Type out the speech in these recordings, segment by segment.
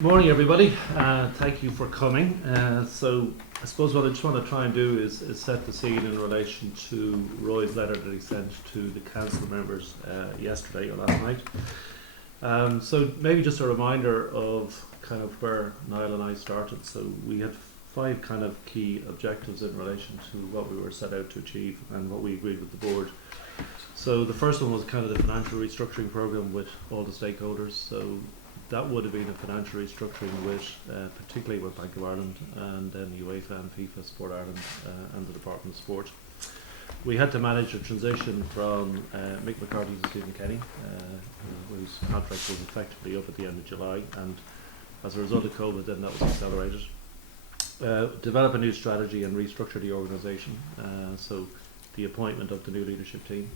Morning everybody, thank you for coming. So I suppose what I just want to try and do is set the scene in relation to Roy's letter that he sent to the council members yesterday or last night. So maybe just a reminder of kind of where Niall and I started. So we had 5 kind of key objectives in relation to what we were set out to achieve and what we agreed with the board. So the first one was kind of the financial restructuring programme with all the stakeholders. So that would have been a financial restructuring with, particularly with Bank of Ireland and then UEFA and FIFA, Sport Ireland and the Department of Sport. We had to manage a transition from Mick McCarthy to Stephen Kenny, whose contract was effectively up at the end of July, and as a result of COVID then that was accelerated. Develop a new strategy and restructure the organisation, so the appointment of the new leadership team.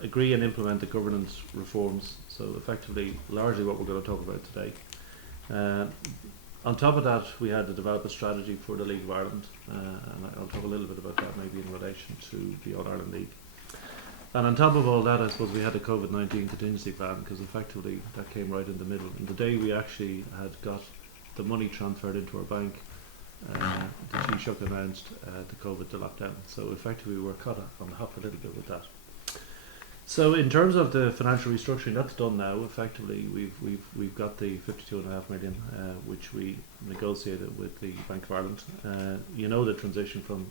Agree and implement the governance reforms, so effectively largely what we're going to talk about today. On top of that, we had to develop a strategy for the League of Ireland, and I'll talk a little bit about that maybe in relation to the All-Ireland League. And on top of all that, I suppose we had a COVID-19 contingency plan, because effectively that came right in the middle. And the day we actually had got the money transferred into our bank, the Taoiseach announced the lockdown. So effectively we were caught on the hop a little bit with that. So in terms of the financial restructuring, that's done now. Effectively, we've got the 52.5 million, which we negotiated with the Bank of Ireland. You know, the transition from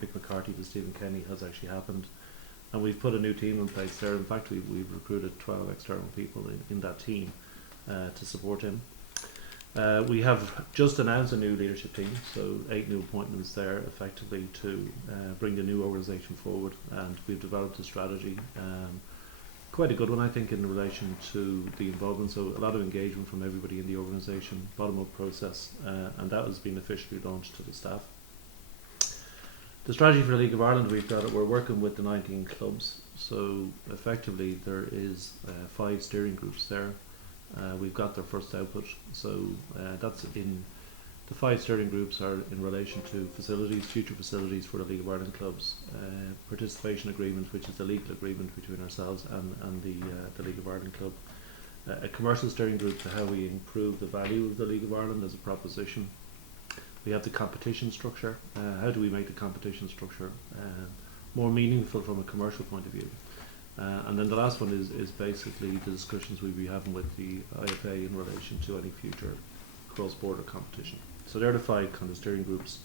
Mick McCarthy to Stephen Kenny has actually happened, and we've put a new team in place there. In fact, we've recruited 12 external people in that team to support him. We have just announced a new leadership team, so 8 new appointments there effectively to bring the new organisation forward, and we've developed a strategy, quite a good one I think in relation to the involvement, so a lot of engagement from everybody in the organisation, bottom up process, and that has been officially launched to the staff. The strategy for the League of Ireland, we're working with the 19 clubs, so effectively there is 5 steering groups there. We've got their first output, so that's in the 5 steering groups are in relation to facilities, future facilities for the League of Ireland clubs, participation agreement, which is the legal agreement between ourselves and the League of Ireland club, a commercial steering group to how we improve the value of the League of Ireland as a proposition. We have the competition structure, how do we make the competition structure more meaningful from a commercial point of view. And then the last one is basically the discussions we'll be having with the IFA in relation to any future cross-border competition. So they're the 5 kind of steering groups.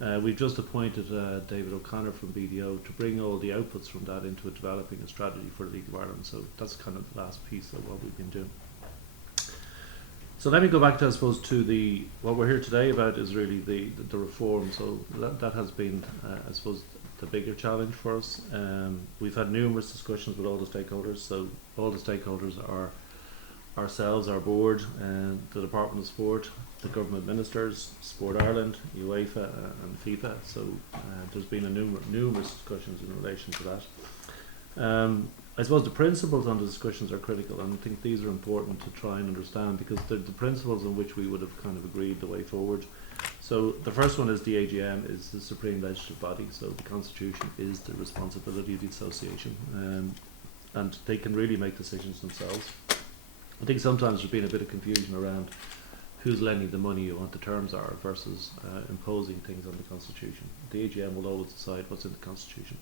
We've just appointed David O'Connor from BDO to bring all the outputs from that into developing a strategy for the League of Ireland. So that's kind of the last piece of what we've been doing. So let me go back to, I suppose, to what we're here today about is really the reform. So that has been, I suppose, the bigger challenge for us. We've had numerous discussions with all the stakeholders. So all the stakeholders are ourselves, our board, the Department of Sport, the government ministers, Sport Ireland, UEFA and FIFA. So there's been numerous discussions in relation to that. I suppose the principles on the discussions are critical, and I think these are important to try and understand, because they're the principles on which we would have kind of agreed the way forward. So the first one is the AGM is the supreme legislative body, so the Constitution is the responsibility of the association, and they can really make decisions themselves. I think sometimes there's been a bit of confusion around who's lending the money and what the terms are versus imposing things on the Constitution. The AGM will always decide what's in the Constitution.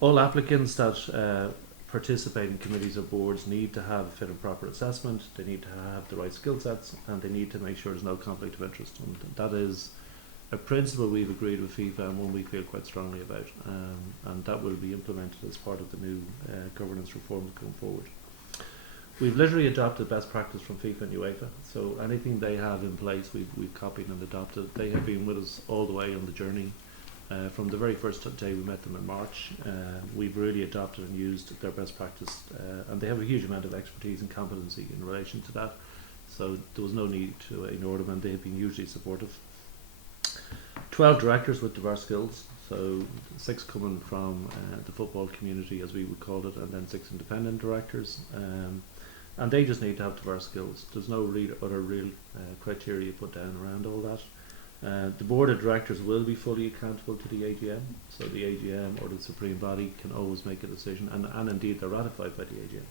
All applicants that participate in committees or boards need to have a fit and proper assessment, they need to have the right skill sets, and they need to make sure there's no conflict of interest. And that is a principle we've agreed with FIFA and one we feel quite strongly about, and that will be implemented as part of the new governance reforms going forward. We've literally adopted best practice from FIFA and UEFA, so anything they have in place we've copied and adopted. They have been with us all the way on the journey. From the very first day we met them in March, we've really adopted and used their best practice, and they have a huge amount of expertise and competency in relation to that, so there was no need to ignore them, and they have been hugely supportive. 12 directors with diverse skills, so 6 coming from the football community as we would call it, and then 6 independent directors, and they just need to have diverse skills. There's no other real criteria put down around all that. The board of directors will be fully accountable to the AGM, so the AGM or the supreme body can always make a decision, and indeed they're ratified by the AGM.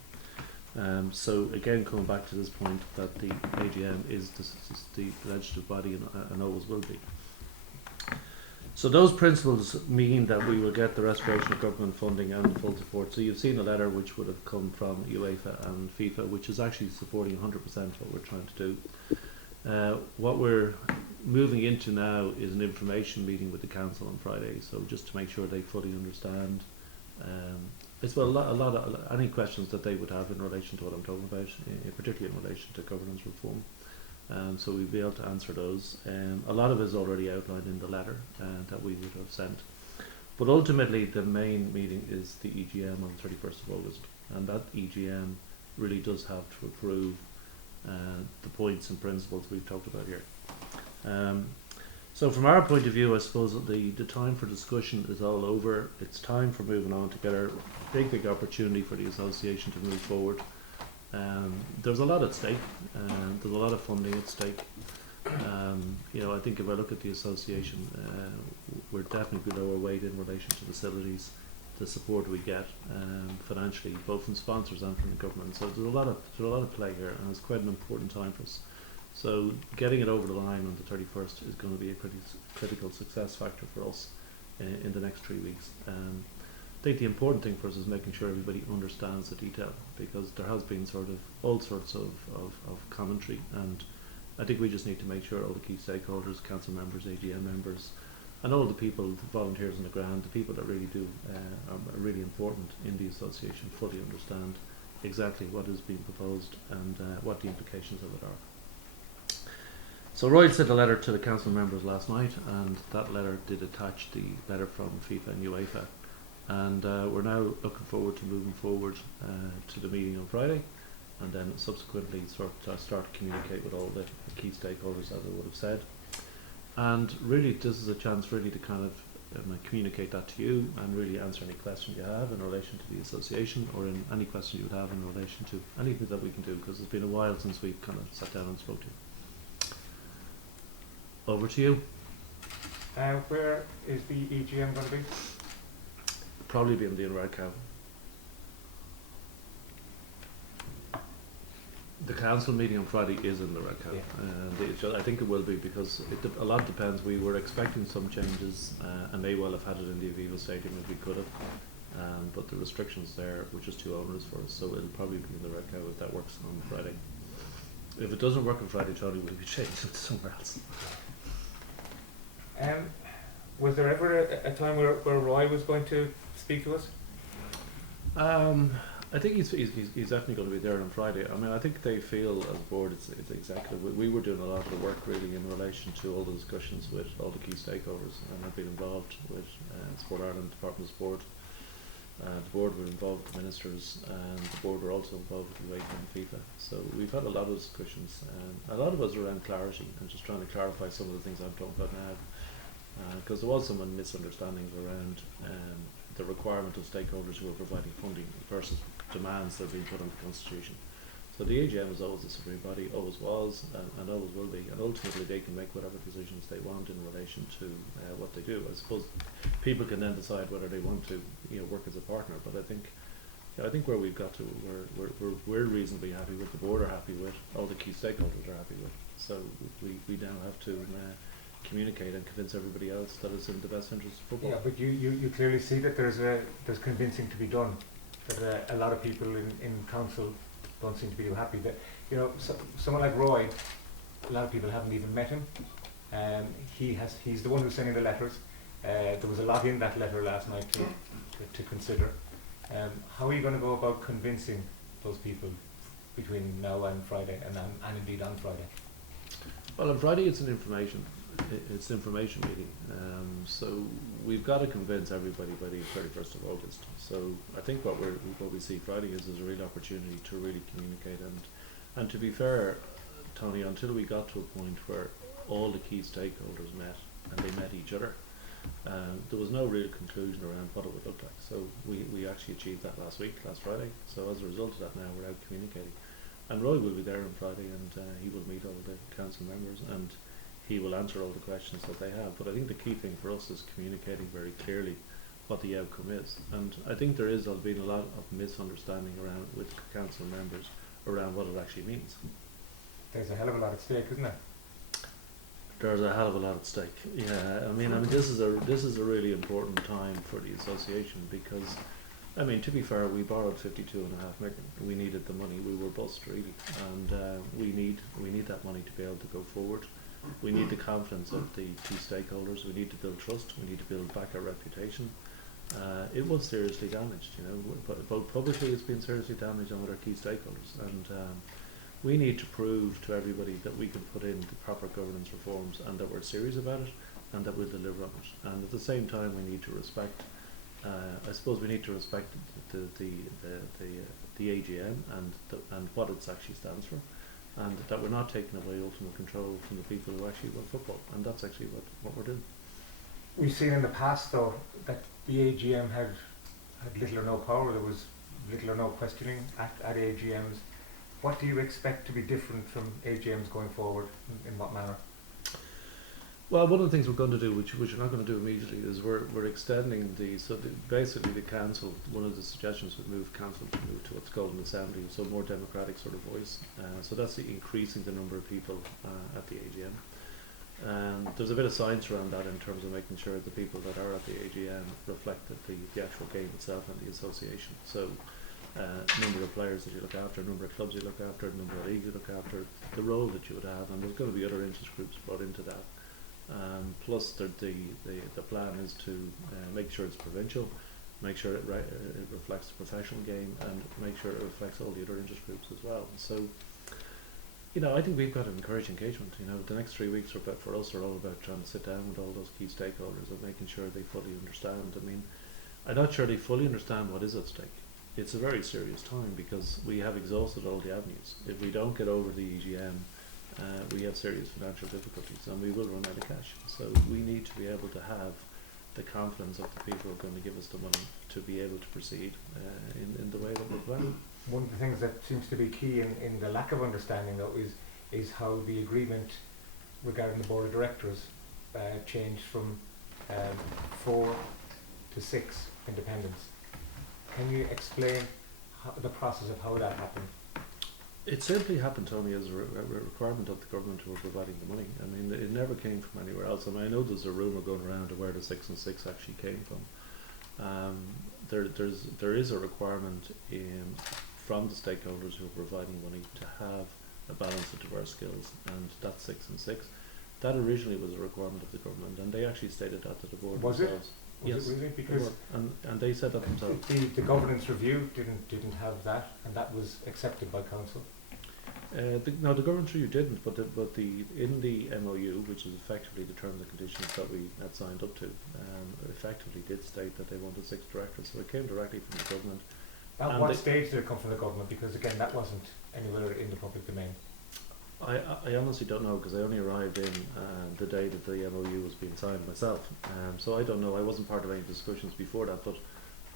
So again, coming back to this point that the AGM is the legislative body and always will be. So those principles mean that we will get the restoration of government funding and full support. So you've seen a letter which would have come from UEFA and FIFA, which is actually supporting 100% what we're trying to do. What we're moving into now is an information meeting with the council on Friday. So just to make sure they fully understand, it's well a lot of any questions that they would have in relation to what I'm talking about, particularly in relation to governance reform. So we'll be able to answer those. A lot of it is already outlined in the letter that we would have sent. But ultimately, the main meeting is the EGM on the 31st of August. And that EGM really does have to approve the points and principles we've talked about here. So from our point of view, I suppose that the time for discussion is all over. It's time for moving on to get our big opportunity for the association to move forward. There's a lot at stake. There's a lot of funding at stake. I think if I look at the association, we're definitely below our weight in relation to facilities, the support we get financially, both from sponsors and from the government. So there's a lot of play here, and it's quite an important time for us. So getting it over the line on the 31st is going to be a pretty critical success factor for us in the next 3 weeks. I think the important thing for us is making sure everybody understands the detail, because there has been all sorts of commentary, and I think we just need to make sure all the key stakeholders, council members, AGM members, and all the people, the volunteers on the ground, the people that really are really important in the association, fully understand exactly what is being proposed and what the implications of it are. So Roy sent a letter to the council members last night, and that letter did attach the letter from FIFA and UEFA. And we're now looking forward to moving forward to the meeting on Friday, and then subsequently start to communicate with all the key stakeholders, as I would have said. And really, this is a chance really to kind of communicate that to you and really answer any questions you have in relation to the association, or in any question you would have in relation to anything that we can do, because it's been a while since we've kind of sat down and spoke to you. Over to you. Where is the EGM going to be? Probably be in the Red Cow. The council meeting on Friday is in the Red Cow. Yeah. I think it will be, because a lot depends. We were expecting some changes and may well have had it in the Aviva Stadium if we could have, but the restrictions there were just too onerous for us, so it'll probably be in the Red Cow if that works on Friday. If it doesn't work on Friday, Tony, we'll be changing it to somewhere else. Was there ever a time where Roy was going to speak to us? I think he's definitely going to be there on Friday. I mean, I think they feel as a board, it's executive. We were doing a lot of the work really in relation to all the discussions with all the key stakeholders, and I've been involved with Sport Ireland, Department of Sport. The board were involved with ministers, and the board were also involved with UEFA and FIFA. So we've had a lot of discussions, and a lot of us around clarity and just trying to clarify some of the things I'm talking about now. Because there was some misunderstandings around the requirement of stakeholders who are providing funding versus demands that are being put on the Constitution. So the AGM is always the supreme body, always was, and always will be, and ultimately they can make whatever decisions they want in relation to what they do. I suppose people can then decide whether they want to work as a partner, but I think where we've got to, we're reasonably happy with, the board are happy with, all the key stakeholders are happy with. So we now have to communicate and convince everybody else that it's in the best interest of football. Yeah, but you clearly see that there's convincing to be done. That a lot of people in council don't seem to be too happy. That someone like Roy, a lot of people haven't even met him. He's the one who's sending the letters. There was a lot in that letter last night to consider. How are you going to go about convincing those people between now and Friday, and indeed on Friday? Well, on Friday it's an information meeting, so we've got to convince everybody by the 31st of August. So I think what we see Friday is a real opportunity to really communicate, and to be fair, Tony, until we got to a point where all the key stakeholders met and they met each other, there was no real conclusion around what it would look like. So we actually achieved that last Friday. So as a result of that, now we're out communicating, and Roy will be there on Friday, and he will meet all the council members, and he will answer all the questions that they have. But I think the key thing for us is communicating very clearly what the outcome is. And I think there's been a lot of misunderstanding around with council members around what it actually means. There's a hell of a lot at stake, isn't there? There's a hell of a lot at stake. Yeah, I mean, this is a really important time for the association because, I mean, to be fair, we borrowed 52.5 million. We needed the money. We were bust really, and we need that money to be able to go forward. We need the confidence of the key stakeholders. We need to build trust. We need to build back our reputation. It was seriously damaged, but both publicly it's been seriously damaged and with our key stakeholders. And we need to prove to everybody that we can put in the proper governance reforms and that we're serious about it and that we'll deliver on it. And at the same time, we need to respect. I suppose we need to respect the AGM and what it actually stands for, and that we're not taking away ultimate control from the people who actually run football. And that's actually what we're doing. We've seen in the past, though, that the AGM had little or no power. There was little or no questioning at AGMs. What do you expect to be different from AGMs going forward? In what manner? Well, one of the things we're going to do, which we're not going to do immediately, is we're extending basically the council. One of the suggestions would move council to move to what's called an assembly, so more democratic sort of voice. So that's increasing the number of people at the AGM. There's a bit of science around that in terms of making sure the people that are at the AGM reflect the actual game itself and the association. So number of players that you look after, number of clubs you look after, number of leagues you look after, the role that you would have, and there's going to be other interest groups brought into that. Plus the plan is to make sure it's provincial, make sure it reflects the professional game, and make sure it reflects all the other interest groups as well. So, I think we've got to encourage engagement. The next 3 weeks for us are all about trying to sit down with all those key stakeholders and making sure they fully understand. I mean, I'm not sure they fully understand what is at stake. It's a very serious time because we have exhausted all the avenues. If we don't get over the EGM, we have serious financial difficulties and we will run out of cash. So we need to be able to have the confidence of the people who are going to give us the money to be able to proceed in the way that we're planning. One of the things that seems to be key in the lack of understanding, though, is how the agreement regarding the board of directors changed from 4 to 6 independents. Can you explain the process of how that happened? It simply happened, Tony, as a requirement of the government who were providing the money. I mean, it never came from anywhere else. I mean, I know there's a rumour going around of where the 6 and 6 actually came from. There is a requirement from the stakeholders who are providing money to have a balance of diverse skills, and that's 6 and 6. That originally was a requirement of the government, and they actually stated that to the board was themselves. Was yes, it really? Because and they said that themselves. The governance review didn't have that, and that was accepted by council. No, the governance review didn't, but in the MOU, which is effectively the terms and conditions that we had signed up to, effectively did state that they wanted 6 directors. So it came directly from the government. At what stage did it come from the government? Because again, that wasn't anywhere in the public domain. I honestly don't know because I only arrived in the day that the MOU was being signed myself. So I don't know. I wasn't part of any discussions before that, but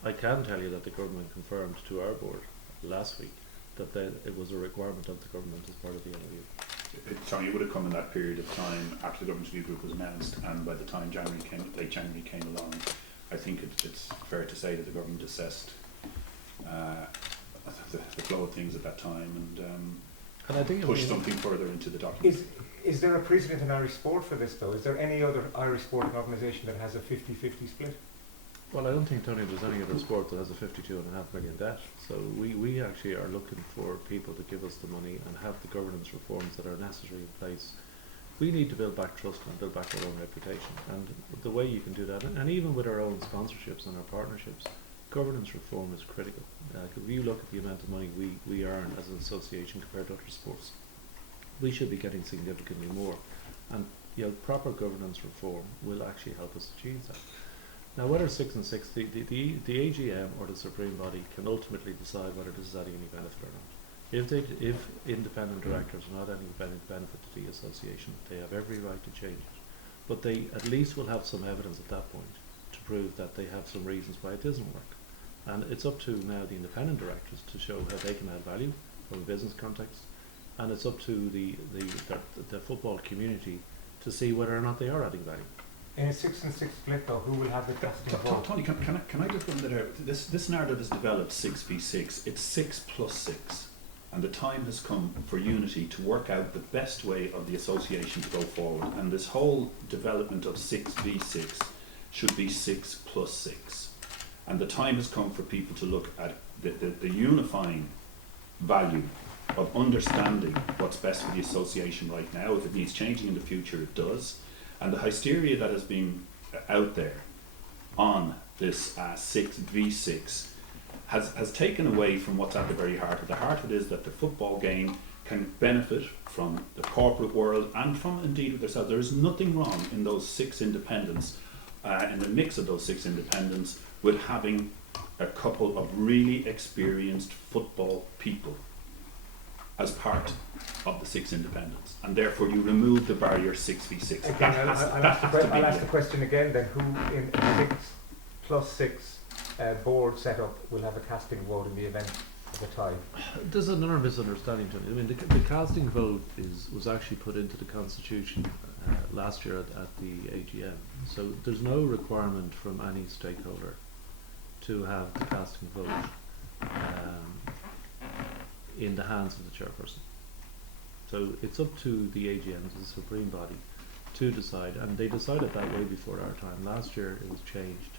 I can tell you that the government confirmed to our board last week that it was a requirement of the government as part of the MOU. Tony, it would have come in that period of time after the government review group was announced, and by the time late January came along, I think it's fair to say that the government assessed the flow of things at that time and I think push something further into the document. Is there a precedent in Irish sport for this, though? Is there any other Irish sporting organisation that has a 50-50 split? Well, I don't think, Tony, there's any other sport that has a 52.5 million debt. So we actually are looking for people to give us the money and have the governance reforms that are necessary in place. We need to build back trust and build back our own reputation. And the way you can do that, and even with our own sponsorships and our partnerships, governance reform is critical. If you look at the amount of money we earn as an association compared to other sports, we should be getting significantly more. And proper governance reform will actually help us achieve that. Now, whether 6 and 6, the AGM or the Supreme Body can ultimately decide whether this is adding any benefit or not. If independent directors are not adding benefit to the association, they have every right to change it. But they at least will have some evidence at that point to prove that they have some reasons why it doesn't work. And it's up to now the independent directors to show how they can add value from a business context, and it's up to the football community to see whether or not they are adding value. In a 6 and 6 split though, who will have the casting vote? Tony, can I just run that out? This narrative is developed 6v6. It's 6 plus 6. And the time has come for unity to work out the best way of the association to go forward. And this whole development of 6v6 should be 6 plus 6. And the time has come for people to look at the unifying value of understanding what's best for the association right now. If it needs changing in the future, it does. And the hysteria that has been out there on this 6v6 has taken away from what's at the very heart of it. The heart of it is that the football game can benefit from the corporate world and from indeed with themselves. There is nothing wrong in those 6 independents, in the mix of those 6 independents, with having a couple of really experienced football people as part of the 6 independents, and therefore you remove the barrier 6v6. Again, I'll ask the question again then, who in 6 plus 6 board setup will have a casting vote in the event of a tie? There's another misunderstanding, Tony. I mean, the casting vote was actually put into the Constitution last year at the AGM. So there's no requirement from any stakeholder to have the casting vote in the hands of the chairperson. So it's up to the AGM, the supreme body, to decide, and they decided that way before our time. Last year it was changed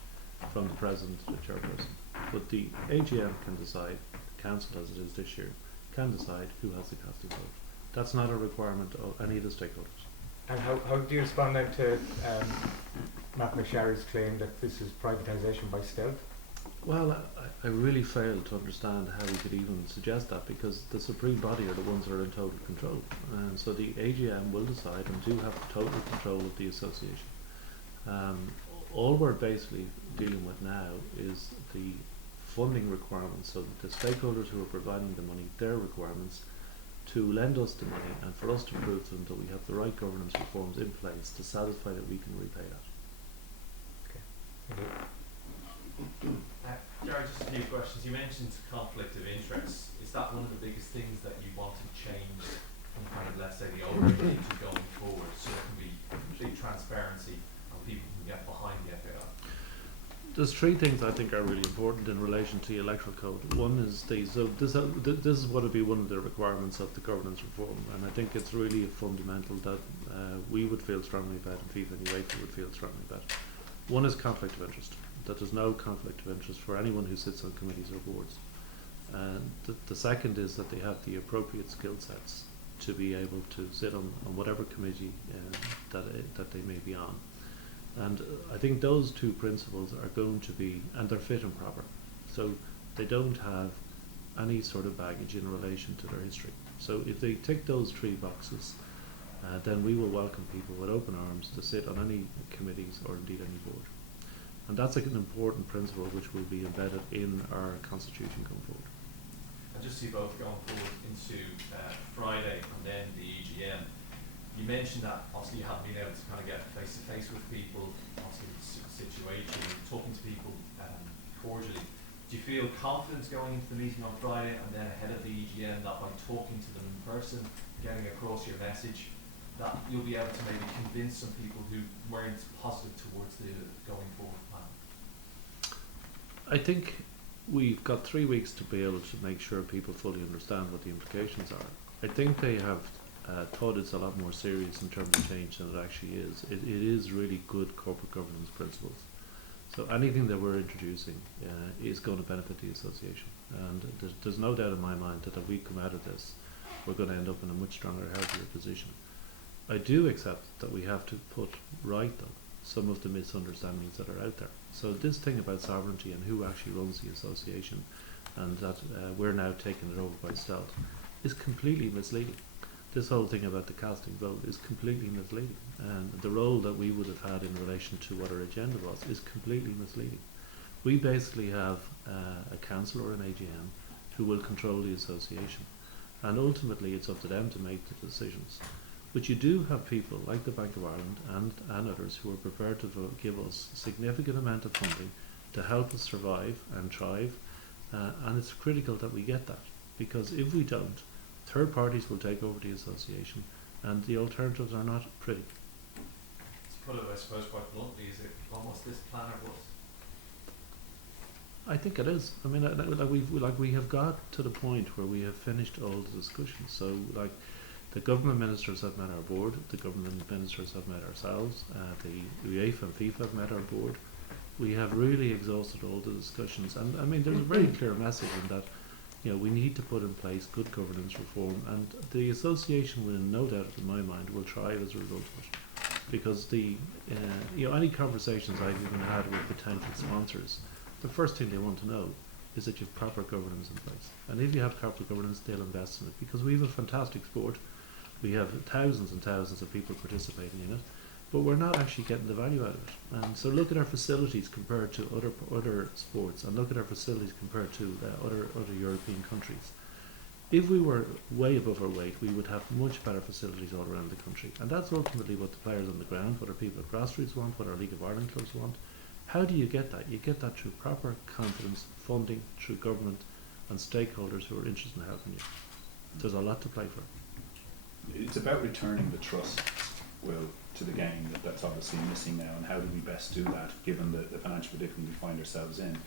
from the president to the chairperson. But the AGM can decide, the council as it is this year, can decide who has the casting vote. That's not a requirement of any of the stakeholders. And how do you respond then to Matt McSharry's claim that this is privatisation by stealth? Well, I really fail to understand how we could even suggest that, because the supreme body are the ones that are in total control. And so the AGM will decide and do have total control of the association. All we're basically dealing with now is the funding requirements, so that the stakeholders who are providing the money, their requirements to lend us the money, and for us to prove to them that we have the right governance reforms in place to satisfy that we can repay that. Okay. Gary, just a few questions. You mentioned conflict of interest. Is that one of the biggest things that you want to change from kind of, let's say, the older to going forward, so there can be complete transparency and people can get behind the FAI? There's 3 things I think are really important in relation to the electoral code. One is this is what would be one of the requirements of the governance reform, and I think it's really fundamental that we would feel strongly about, and FIFA anyway would feel strongly about. One is conflict of interest, that there's no conflict of interest for anyone who sits on committees or boards. And the second is that they have the appropriate skill sets to be able to sit on whatever committee that they may be on. And I think those 2 principles are going to be, and they're fit and proper. So they don't have any sort of baggage in relation to their history. So if they tick those 3 boxes, then we will welcome people with open arms to sit on any committees or indeed any board. And that's an important principle which will be embedded in our constitution going forward. And just see both going forward into Friday and then the EGM. You mentioned that obviously you haven't been able to kind of get face to face with people, obviously the situation, talking to people cordially. Do you feel confident going into the meeting on Friday and then ahead of the EGM that by talking to them in person, getting across your message, that you'll be able to maybe convince some people who weren't positive towards the going forward plan? I think we've got 3 weeks to be able to make sure people fully understand what the implications are. I think they have thought it's a lot more serious in terms of change than it actually is. It is really good corporate governance principles. So anything that we're introducing is going to benefit the association. And there's no doubt in my mind that if we come out of this, we're going to end up in a much stronger, healthier position. I do accept that we have to put right, though, some of the misunderstandings that are out there. So this thing about sovereignty and who actually runs the association, and that we're now taking it over by stealth, is completely misleading. This whole thing about the casting vote is completely misleading, and the role that we would have had in relation to what our agenda was is completely misleading. We basically have a council or an AGM who will control the association, and ultimately it's up to them to make the decisions. But you do have people like the Bank of Ireland and others who are prepared to give us a significant amount of funding to help us survive and thrive, and it's critical that we get that, because if we don't, third parties will take over the association, and the alternatives are not pretty. put it, I suppose, quite bluntly, is it almost this plan or bust? I think it is. I mean, we have got to the point where we have finished all the discussions. So, like, the government ministers have met our board, the government ministers have met ourselves, the UEFA and FIFA have met our board. We have really exhausted all the discussions, and I mean, there's a very clear message in that. You know, we need to put in place good governance reform, and the association will, no doubt in my mind, will thrive as a result of it. Because any conversations I've even had with potential sponsors, the first thing they want to know is that you have proper governance in place. And if you have proper governance, they'll invest in it. Because we have a fantastic sport, we have thousands and thousands of people participating in it, but we're not actually getting the value out of it. And so look at our facilities compared to other sports, and look at our facilities compared to other European countries. If we were way above our weight, we would have much better facilities all around the country. And that's ultimately what the players on the ground, what our people at grassroots want, what our League of Ireland clubs want. How do you get that? You get that through proper confidence, funding, through government and stakeholders who are interested in helping you. There's a lot to play for. It's about returning the trust, Will, to the game that's obviously missing now, and how do we best do that given the financial predicament we find ourselves in,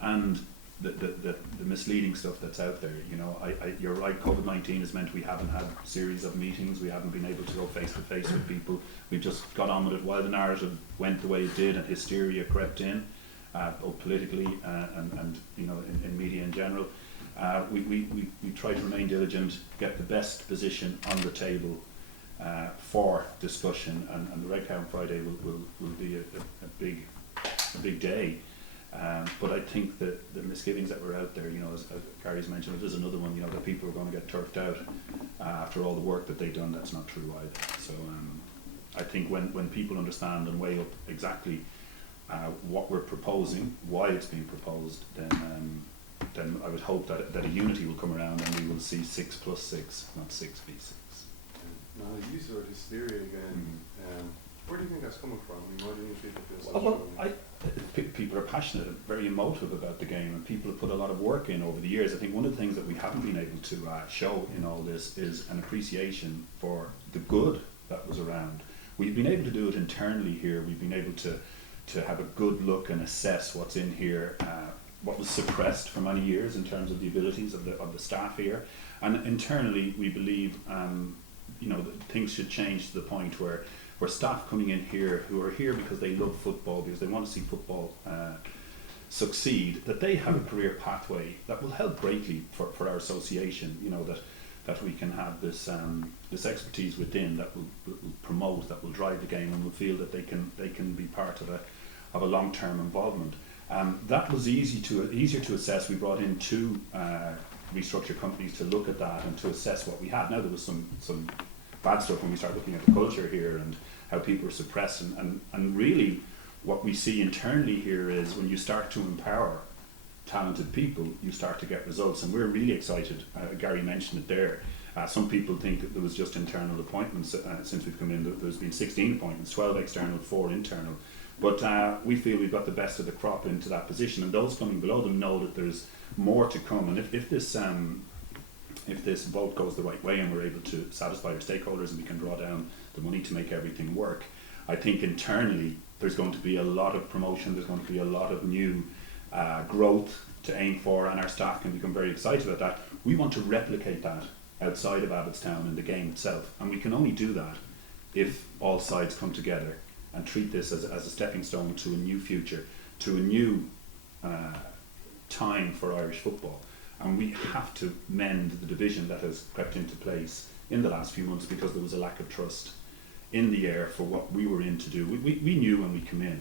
and the misleading stuff that's out there. You know, you're right, COVID-19 has meant we haven't had a series of meetings, we haven't been able to go face to face with people, we've just got on with it while the narrative went the way it did and hysteria crept in, both politically and you know, in media in general. We try to remain diligent, get the best position on the table for discussion, and the Red Cow on Friday will be a big day. But I think that the misgivings that were out there, you know, as Gary's mentioned, there's another one, you know, that people are going to get turfed out after all the work that they've done. That's not true either. So I think when people understand and weigh up exactly what we're proposing, why it's being proposed, then I would hope that a unity will come around and we will see 6+6, not 6v6. Now, you used the word hysteria again. Where do you think that's coming from? I mean, why do you think people feel Well, people are passionate, very emotive about the game, and people have put a lot of work in over the years. I think one of the things that we haven't been able to show in all this is an appreciation for the good that was around. We've been able to do it internally here. We've been able to have a good look and assess what's in here, what was suppressed for many years in terms of the abilities of the staff here, and internally we believe you know, that things should change to the point where staff coming in here who are here because they love football, because they want to see football succeed, that they have a career pathway that will help greatly for our association. You know, that we can have this expertise within that will promote, that will drive the game, and will feel that they can be part of a long-term involvement. That was easier to assess. We brought in two restructured companies to look at that and to assess what we had. Now there was some bad stuff when we started looking at the culture here and how people are suppressed, and really what we see internally here is when you start to empower talented people, you start to get results, and we're really excited. Gary mentioned it there. Some people think that there was just internal appointments since we've come in. There's been 16 appointments, 12 external, 4 internal. But we feel we've got the best of the crop into that position, and those coming below them know that there's more to come. And if this vote goes the right way and we're able to satisfy our stakeholders and we can draw down the money to make everything work, I think internally there's going to be a lot of promotion, there's going to be a lot of new growth to aim for, and our staff can become very excited about that. We want to replicate that outside of Abbottstown in the game itself, and we can only do that if all sides come together and treat this as a stepping stone to a new future, to a new time for Irish football. And we have to mend the division that has crept into place in the last few months because there was a lack of trust in the air for what we were in to do. We knew when we came in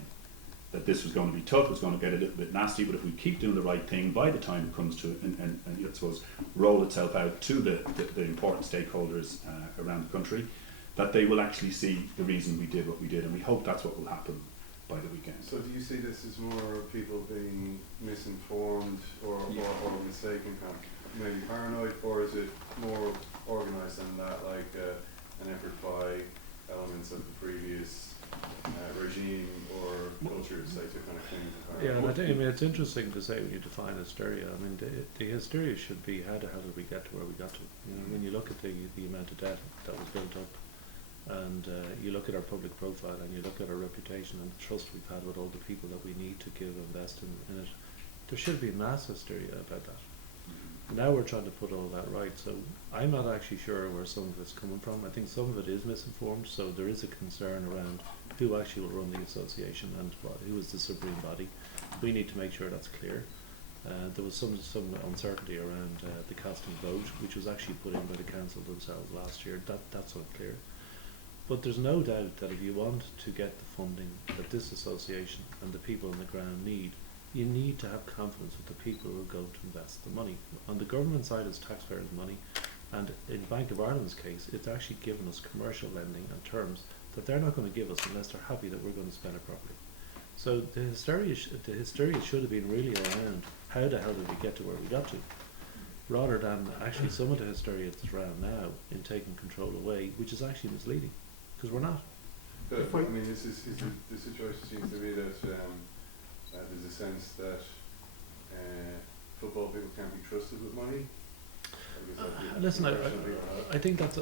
that this was going to be tough, it was going to get a little bit nasty, but if we keep doing the right thing, by the time it comes to and I suppose roll itself out to the important stakeholders around the country, that they will actually see the reason we did what we did, and we hope that's what will happen by the weekend. So do you see this as more people being misinformed or mistaken, maybe paranoid, or is it more organised than that, like an effort by elements of the previous regime or culture, say, to kind of cling to power? Yeah, and I think, I mean, it's interesting to say when you define hysteria. I mean, the hysteria should be how the hell did we get to where we got to? You know, when you look at the amount of debt that was built up, and you look at our public profile and you look at our reputation and the trust we've had with all the people that we need to invest in it, there should be mass hysteria about that. Now we're trying to put all that right, so I'm not actually sure where some of it's coming from. I think some of it is misinformed, so there is a concern around who actually will run the association and who is the supreme body. We need to make sure that's clear. There was some uncertainty around the casting vote, which was actually put in by the council themselves last year. That's unclear. But there's no doubt that if you want to get the funding that this association and the people on the ground need, you need to have confidence with the people who are going to invest the money. On the government side, it's taxpayers' money, and in Bank of Ireland's case, it's actually given us commercial lending on terms that they're not going to give us unless they're happy that we're going to spend it properly. So the hysteria should have been really around how the hell did we get to where we got to, rather than actually some of the hysteria that's around now in taking control away, which is actually misleading, because we're not. But, I mean, the situation seems to be that there's a sense that football people can't be trusted with money. Listen, I think that's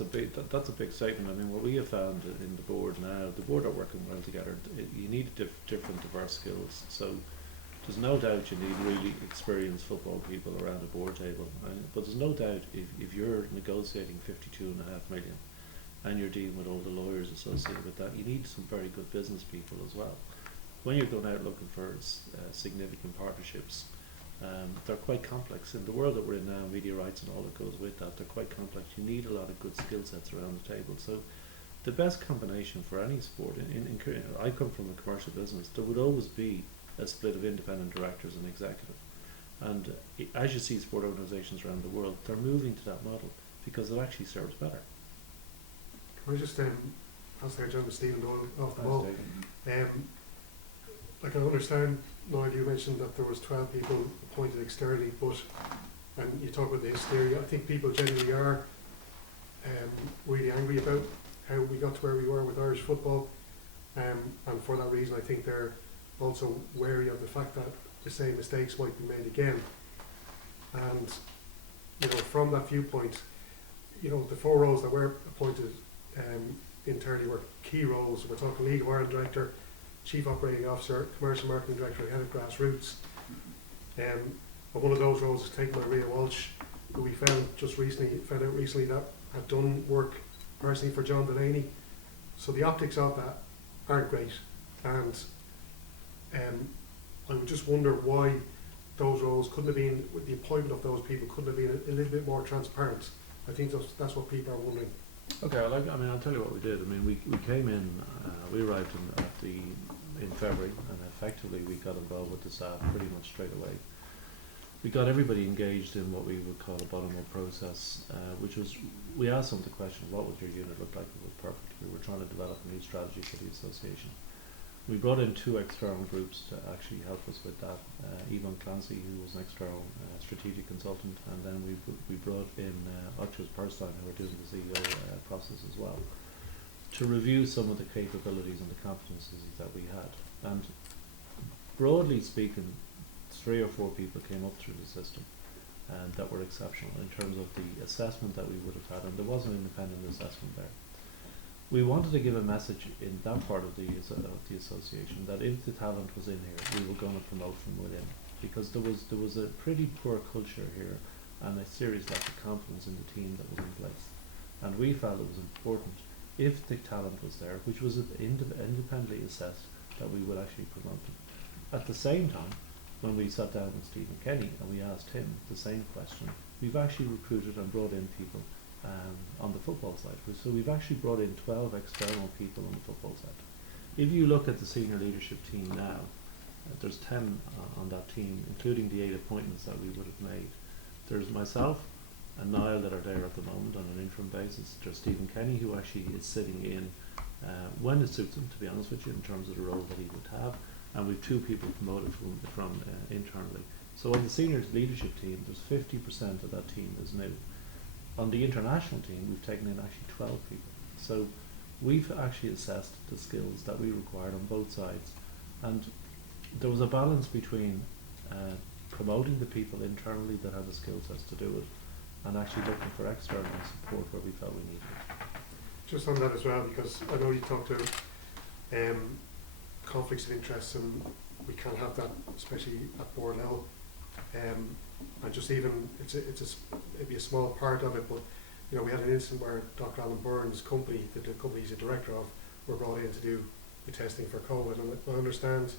a big statement. I mean, what we have found in the board now, the board are working well together. You need different, diverse skills. So there's no doubt you need really experienced football people around a board table. But there's no doubt if you're negotiating 52.5 million and you're dealing with all the lawyers associated with that, you need some very good business people as well. When you're going out looking for significant partnerships, they're quite complex. In the world that we're in now, media rights and all that goes with that, they're quite complex. You need a lot of good skill sets around the table. So the best combination for any sport, I come from a commercial business, there would always be a split of independent directors and executive. And as you see sport organisations around the world, they're moving to that model because it actually serves better. Can I just I'll start John with Stephen off the ball. Like I understand, Niall, you mentioned that there was 12 people appointed externally, and you talk about the hysteria. I think people generally are really angry about how we got to where we were with Irish football, and for that reason I think they're also wary of the fact that the same mistakes might be made again. And from that viewpoint, the 4 roles that were appointed internally were key roles. We're talking League of Ireland Director, Chief Operating Officer, Commercial Marketing Director, Head of Grassroots. And one of those roles is taken by Rhea Walsh, who we found out recently that had done work personally for John Delaney. So the optics of that aren't great. And I would just wonder why those roles couldn't have been, with the appointment of those people, couldn't have been a little bit more transparent. I think that's what people are wondering. Okay, I'll tell you what we did. I mean, we came in, we arrived in February, and effectively we got involved with the staff pretty much straight away. We got everybody engaged in what we would call a bottom-up process, which was, we asked them the question, what would your unit look like if it was perfect? We were trying to develop a new strategy for the association. We brought in 2 external groups to actually help us with that. Yvonne Clancy, who was an external strategic consultant, and then we brought in Uchus Perstein, who were doing the CEO process as well, to review some of the capabilities and the competencies that we had. And broadly speaking, 3 or 4 people came up through the system and that were exceptional in terms of the assessment that we would have had, and there was an independent assessment there. We wanted to give a message in that part of the association that if the talent was in here, we were going to promote from within, because there was a pretty poor culture here and a serious lack of confidence in the team that was in place. And we felt it was important, if the talent was there, which was independently assessed, that we would actually promote them. At the same time, when we sat down with Stephen Kenny and we asked him the same question, we've actually recruited and brought in people on the football side. So we've actually brought in 12 external people on the football side. If you look at the senior leadership team now, there's 10 on that team, including the 8 appointments that we would have made. There's myself and Niall that are there at the moment on an interim basis. There's Stephen Kenny, who actually is sitting in when it suits him, to be honest with you, in terms of the role that he would have. And we've 2 people promoted from internally. So on the senior leadership team, there's 50% of that team is new. On the international team, we've taken in actually 12 people. So we've actually assessed the skills that we required on both sides. And there was a balance between promoting the people internally that had the skill sets to do it, and actually looking for external support where we felt we needed it. just on that as well, because I know you talked about conflicts of interest, and we can't have that, especially at board level. And just even, maybe a small part of it, but you know, we had an incident where Dr. Alan Byrne's company, the company he's a director of, were brought in to do the testing for COVID, and I understand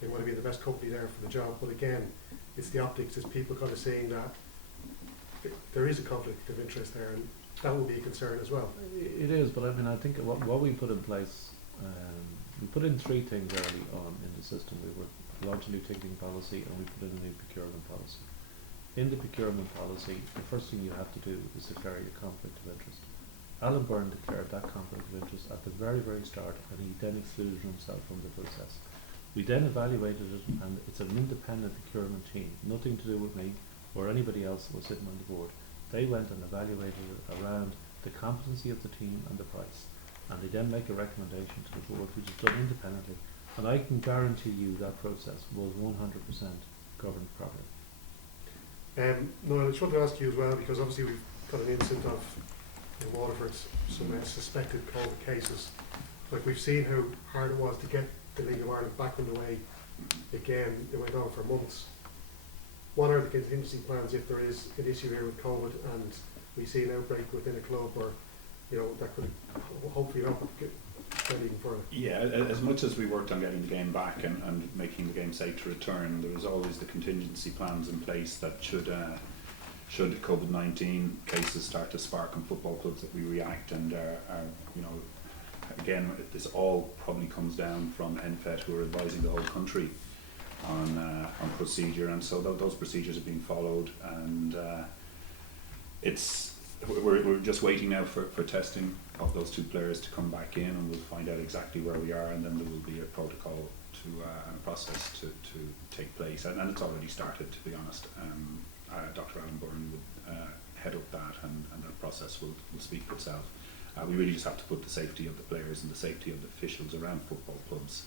they want to be the best company there for the job, but again, it's the optics, it's people kind of saying that there is a conflict of interest there, and that will be a concern as well. It is, but I mean, I think what we put in place, we put in three things early on in the system. We were launched a new ticketing policy, and we put in a new procurement policy. In the procurement policy, the first thing you have to do is declare your conflict of interest. Alan Byrne declared that conflict of interest at the very, very start, and he then excluded himself from the process. We then evaluated it, and it's an independent procurement team, nothing to do with me or anybody else that was sitting on the board. They went and evaluated it around the competency of the team and the price, and they then make a recommendation to the board, which is done independently. And I can guarantee you that process was 100% governed properly. No, I just want to ask you as well, because obviously we've got an incident of in Waterford, some suspected COVID cases. Like, we've seen how hard it was to get the League of Ireland back underway again. It went on for months. What are the contingency plans if there is an issue here with COVID and we see an outbreak within a club, or you know, that could hopefully not get even further? Yeah, as much as we worked on getting the game back and making the game safe to return, there was always the contingency plans in place that should COVID-19 cases start to spark in football clubs, that we react. And you know, again, this all probably comes down from NFET, who are advising the whole country on procedure, and so those procedures are being followed, and we're just waiting now for testing of those two players to come back in, and we'll find out exactly where we are, and then there will be a protocol and a process to take place, and it's already started, to be honest. Dr. Alan Byrne would head up that, and that process will speak for itself. We really just have to put the safety of the players and the safety of the officials around football clubs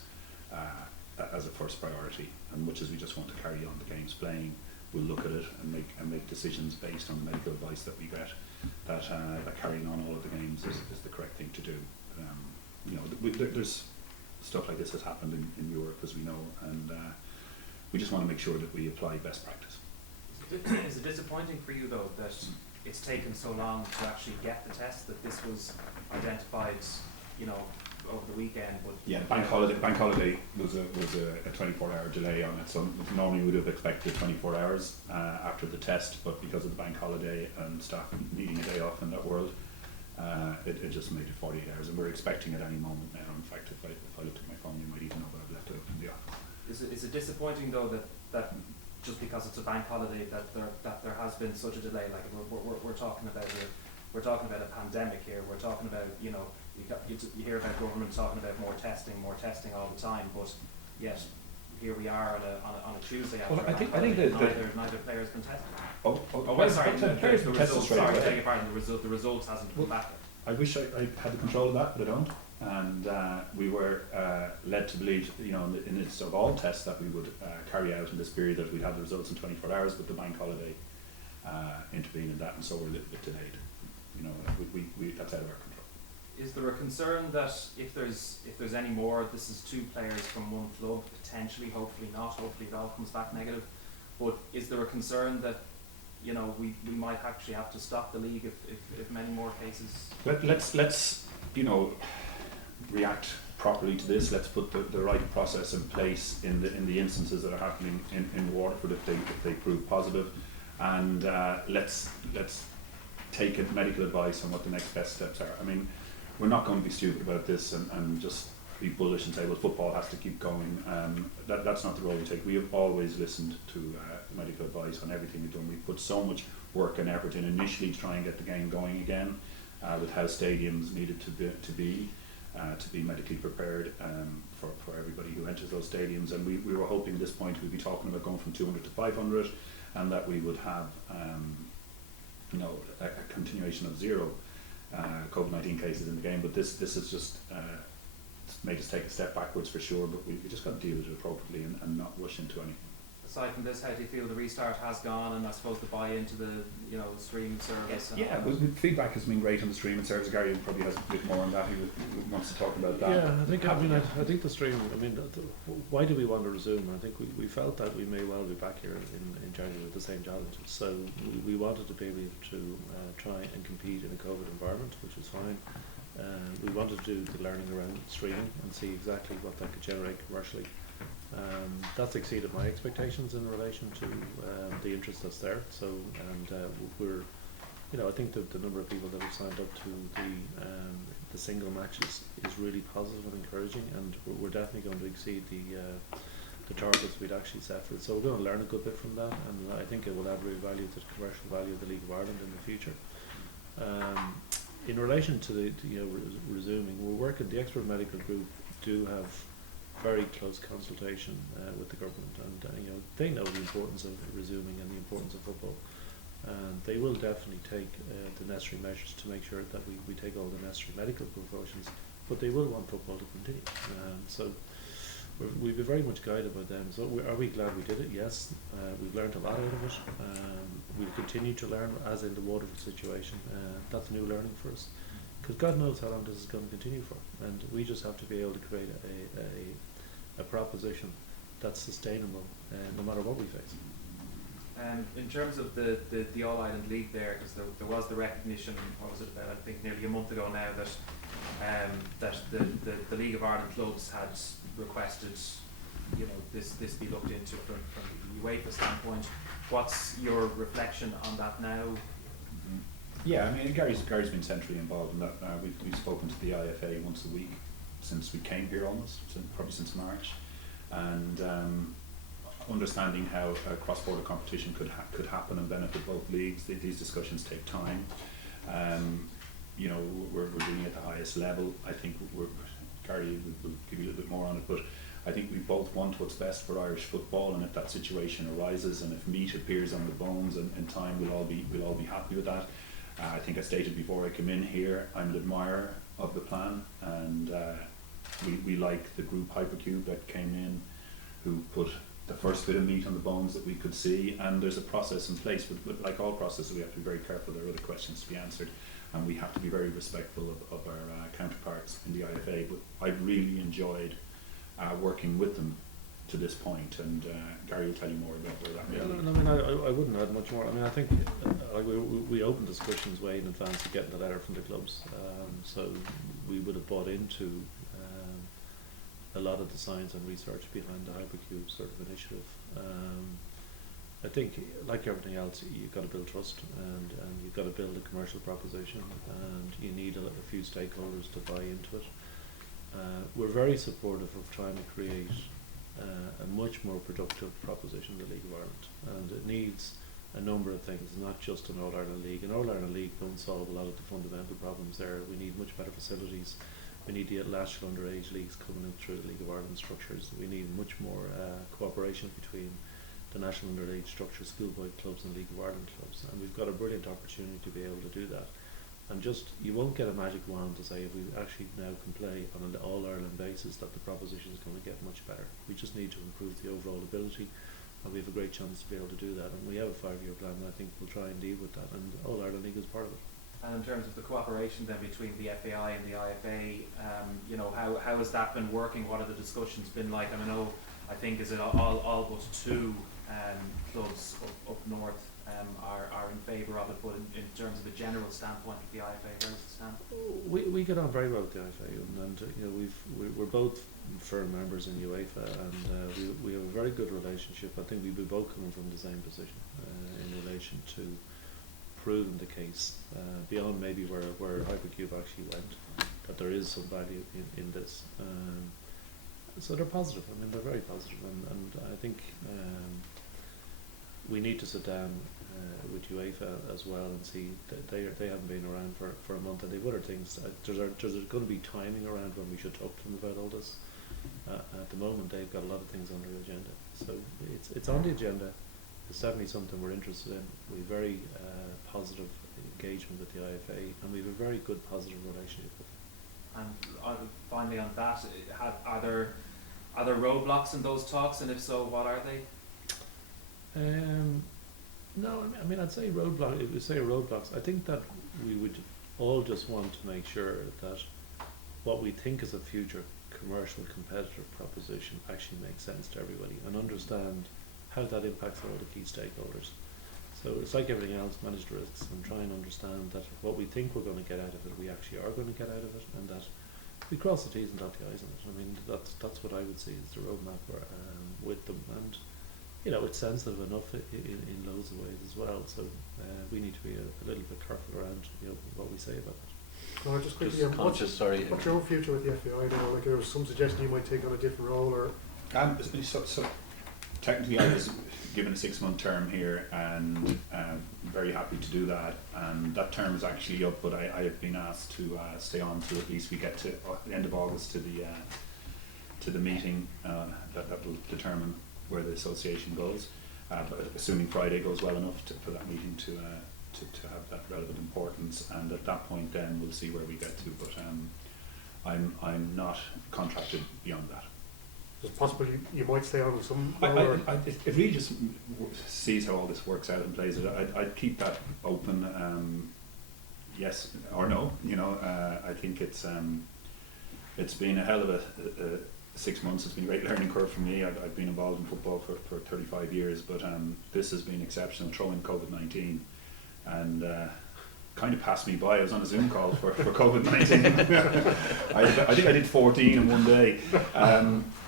as a first priority, and much as we just want to carry on the games playing, we'll look at it and make decisions based on the medical advice that we get, that carrying on all of the games is the correct thing to do. You know, there's stuff like this has happened in Europe, as we know, and we just want to make sure that we apply best practice. Is it disappointing for you, though, that it's taken so long to actually get the test, that this was identified, you know, over the weekend? But yeah, bank holiday was a 24-hour delay on it, so normally we would have expected 24 hours after the test, but because of the bank holiday and staff needing a day off in that world, it just made it 48 hours, and we're expecting at any moment now. In fact, if I looked at my phone, you might even know that I've left it up in the office. Is it disappointing, though, that just because it's a bank holiday that there has been such a delay? Like, we're talking about a pandemic here. We're talking about, you know, you hear about government talking about more testing all the time, but yet here we are on a Tuesday after Well, a bank holiday, neither player's been tested. Sorry, the results hasn't come back yet. I wish I had the control of that, but I don't. And we were led to believe, you know, in the midst of all tests that we would carry out in this period, that we'd have the results in 24 hours, but the bank holiday intervened in that, and so we're a little bit delayed. You know, we that's out of our control. Is there a concern that if there's any more, this is two players from one club, potentially, hopefully not, hopefully it all comes back negative, but is there a concern that, you know, we might actually have to stop the league if many more cases? Let's you know, react properly to this. Let's put the right process in place in the instances that are happening in Waterford if they prove positive, and let's take medical advice on what the next best steps are. I mean, we're not going to be stupid about this and just be bullish and say, well, football has to keep going. That's not the role we take. We have always listened to medical advice on everything we've done. We've put so much work and effort in initially to try and get the game going again, with how stadiums needed to be medically prepared for everybody who enters those stadiums. And we were hoping at this point we'd be talking about going from 200 to 500, and that we would have you know, a continuation of zero COVID-19 cases in the game. But this is just made us take a step backwards for sure, but we just got to deal with it appropriately and not rush into anything. aside from this, how do you feel the restart has gone, and I suppose the buy into the streaming service? And Yeah, all well, that? the feedback has been great on the streaming service. Gary probably has a bit more on that. He wants to talk about that. Yeah, I think the stream. Why do we want to resume? I think we felt that we may well be back here in January with the same challenges. So we wanted to be able to try and compete in a COVID environment, which was fine. We wanted to do the learning around streaming and see exactly what that could generate commercially. That's exceeded my expectations in relation to the interest that's there. So, we're, I think the number of people that have signed up to the single matches is really positive and encouraging, and we're definitely going to exceed the targets we'd actually set for it. So we're going to learn a good bit from that, and I think it will add real value to the commercial value of the League of Ireland in the future. In relation to the resuming, we're working. The expert medical group do have very close consultation with the government, and they know the importance of resuming and the importance of football. And they will definitely take the necessary measures to make sure that we take all the necessary medical precautions, but they will want football to continue. So we've been very much guided by them. So are we glad we did it? Yes. We've learned a lot out of it. We'll continue to learn, as in the Waterford situation. That's new learning for us, because God knows how long this is going to continue for, and we just have to be able to create a proposition that's sustainable no matter what we face. In terms of the All Ireland League there, because there was the recognition, what was it about, I think nearly a month ago now, that the League of Ireland clubs had requested this be looked into from the UEFA standpoint. What's your reflection on that now? Yeah, I mean, Gary's been centrally involved in that. We've spoken to the IFA once a week since we came here, almost, probably since March, and understanding how a cross-border competition could happen and benefit both leagues. These discussions take time. We're doing it at the highest level. I think Gary will give you a little bit more on it, but I think we both want what's best for Irish football, and if that situation arises and if meat appears on the bones in time, we'll all be happy with that. I think I stated before I came in here, I'm an admirer of the plan, and we like the group Hypercube that came in, who put the first bit of meat on the bones that we could see, and there's a process in place, but like all processes we have to be very careful. There are other questions to be answered, and we have to be very respectful of our counterparts in the IFA, but I've really enjoyed working with them to this point, and Gary will tell you more about where that may lead. I wouldn't add much more. I think we opened discussions way in advance of getting the letter from the clubs, so we would have bought into a lot of the science and research behind the Hypercube sort of initiative. I think, like everything else, you've got to build trust, and you've got to build a commercial proposition, and you need a few stakeholders to buy into it. We're very supportive of trying to create a much more productive proposition in the League of Ireland, and it needs a number of things, not just an All-Ireland League. An All-Ireland League don't solve a lot of the fundamental problems there. We need much better facilities. We need the national underage leagues coming in through the League of Ireland structures. We need much more cooperation between the national underage structure, schoolboy clubs and League of Ireland clubs, and we've got a brilliant opportunity to be able to do that. And you won't get a magic wand to say if we actually now can play on an all-Ireland basis that the proposition is going to get much better. We just need to improve the overall ability, and we have a great chance to be able to do that. And we have a 5-year plan, and I think we'll try and deal with that, and All-Ireland League is part of it. And in terms of the cooperation then between the FAI and the IFA, how has that been working? What have the discussions been like? I think is it all but two clubs up north are in favour of it, but in terms of a general standpoint of the IFA, where does it stand? We get on very well with the IFA, and we're both firm members in UEFA, and we have a very good relationship. I think we've been both coming from the same position in relation to proving the case beyond maybe where Hypercube actually went, that there is some value in this. So they're positive. They're very positive, and I think we need to sit down with UEFA as well and see that they haven't been around for a month, and they've other things. There's going to be timing around when we should talk to them about all this. At the moment, they've got a lot of things on their agenda, so it's on the agenda. It's certainly something we're interested in. We've very positive engagement with the IFA, and we have a very good positive relationship with them. And finally on that, are there roadblocks in those talks, and if so, what are they? No, I mean, I'd say roadblock. If we say roadblocks, I think that we would all just want to make sure that what we think is a future commercial competitive proposition actually makes sense to everybody and understand how that impacts all the key stakeholders. So it's like everything else, manage the risks and try and understand that what we think we're going to get out of it, we actually are going to get out of it, and that we cross the T's and dot the I's on it. I mean, that's what I would see as the roadmap with them, and you know, it's sensitive enough in loads of ways as well. So we need to be a little bit careful around, you know, what we say about it. No, just quickly, Just conscious, sorry. what's your future with the FAI now? Like, there was some suggestion you might take on a different role, or So technically I was given a 6-month term here, and very happy to do that, and that term is actually up, but I have been asked to stay on till at least we get to the end of August to the meeting that will determine where the association goes, but assuming Friday goes well enough for that meeting to have that relevant importance, and at that point then we'll see where we get to, but I'm not contracted beyond that. it's possible you might stay on with some I, role, or I, it really just sees how all this works out and plays it. I'd keep that open, yes or no. You know, I think it's been a hell of a 6 months. It's been a great learning curve for me. I've been involved in football for 35 years, but this has been exceptional. Throw in COVID-19, and kind of passed me by. I was on a Zoom call for COVID-19. I think I did 14 in one day,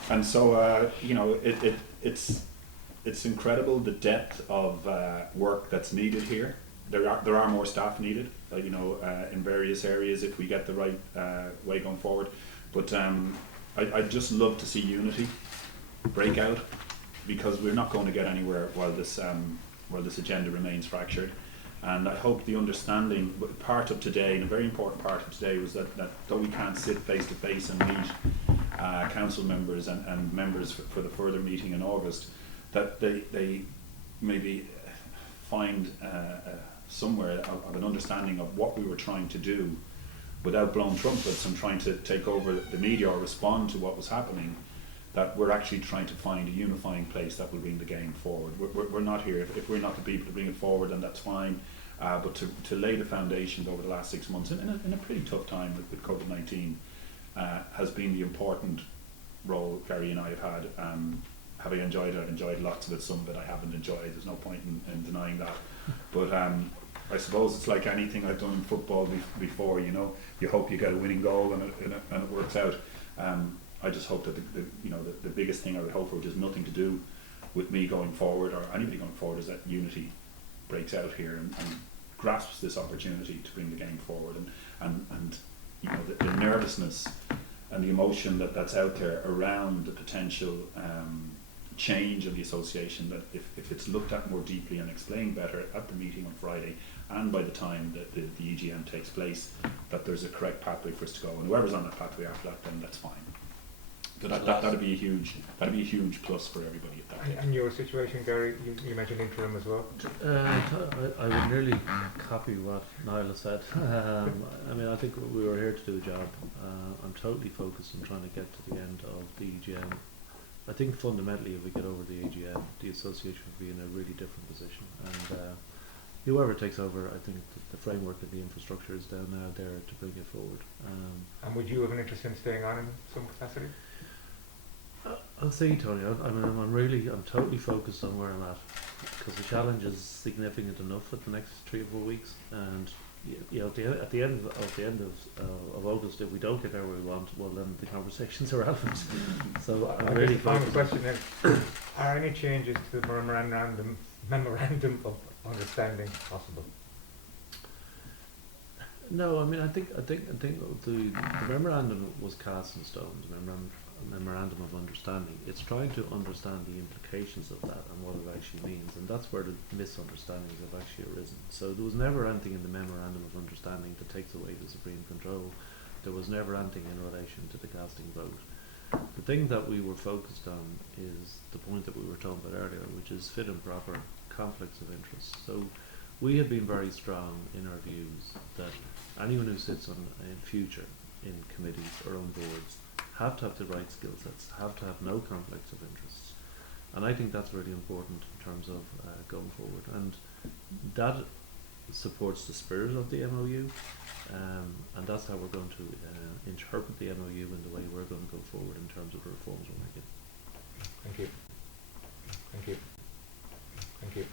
and so you know, it's incredible the depth of work that's needed here. There are more staff needed, you know, in various areas if we get the right way going forward. But I'd just love to see unity break out, because we're not going to get anywhere while this agenda remains fractured. And I hope the understanding, part of today, and a very important part of today, was that though we can't sit face to face and meet council members and members for the further meeting in August, that they maybe find somewhere of an understanding of what we were trying to do without blowing trumpets and trying to take over the media or respond to what was happening, that we're actually trying to find a unifying place that will bring the game forward. We're not here, if we're not the people to bring it forward, then that's fine, but to lay the foundations over the last 6 months in a pretty tough time with COVID-19 has been the important role Gary and I have had. Have I enjoyed it? I've enjoyed lots of it. Some of it I haven't enjoyed. There's no point in denying that. But I suppose it's like anything I've done in football before. You know, you hope you get a winning goal and it works out. I just hope that the biggest thing I would hope for, which has nothing to do with me going forward or anybody going forward, is that unity breaks out here and grasps this opportunity to bring the game forward, and you know, the nervousness and the emotion that's out there around the potential change in the association, that if it's looked at more deeply and explained better at the meeting on Friday, and by the time that the EGM takes place, that there's a correct pathway for us to go, and whoever's on that pathway after that, then that's fine. But that'd be a huge plus for everybody at that point. And your situation, Gary, you mentioned interim as well. I would nearly copy what Niall has said. I mean, I think we were here to do a job. I'm totally focused on trying to get to the end of the EGM. I think fundamentally, if we get over the EGM, the association will be in a really different position. And whoever takes over, I think the framework and the infrastructure is down now there to bring it forward. And would you have an interest in staying on in some capacity? I'll see, Tony. I'm totally focused on where I'm at, because the challenge is significant enough for the next 3 or 4 weeks, and you know, at the end of August, if we don't get where we want, well, then the conversations are relevant. So I'm really final focused. question then: are any changes to the memorandum of understanding possible? No, I mean, I think the memorandum was cast in stone. The memorandum of understanding. It's trying to understand the implications of that and what it actually means, and that's where the misunderstandings have actually arisen. So there was never anything in the memorandum of understanding that takes away the supreme control. There was never anything in relation to the casting vote. The thing that we were focused on is the point that we were talking about earlier, which is fit and proper conflicts of interest. So we have been very strong in our views that anyone who sits on in future in committees or on boards have to have the right skill sets, have to have no conflicts of interests, And I think that's really important in terms of going forward, and that supports the spirit of the MOU, and that's how we're going to interpret the MOU and the way we're going to go forward in terms of the reforms we're making. Thank you. Thank you. Thank you.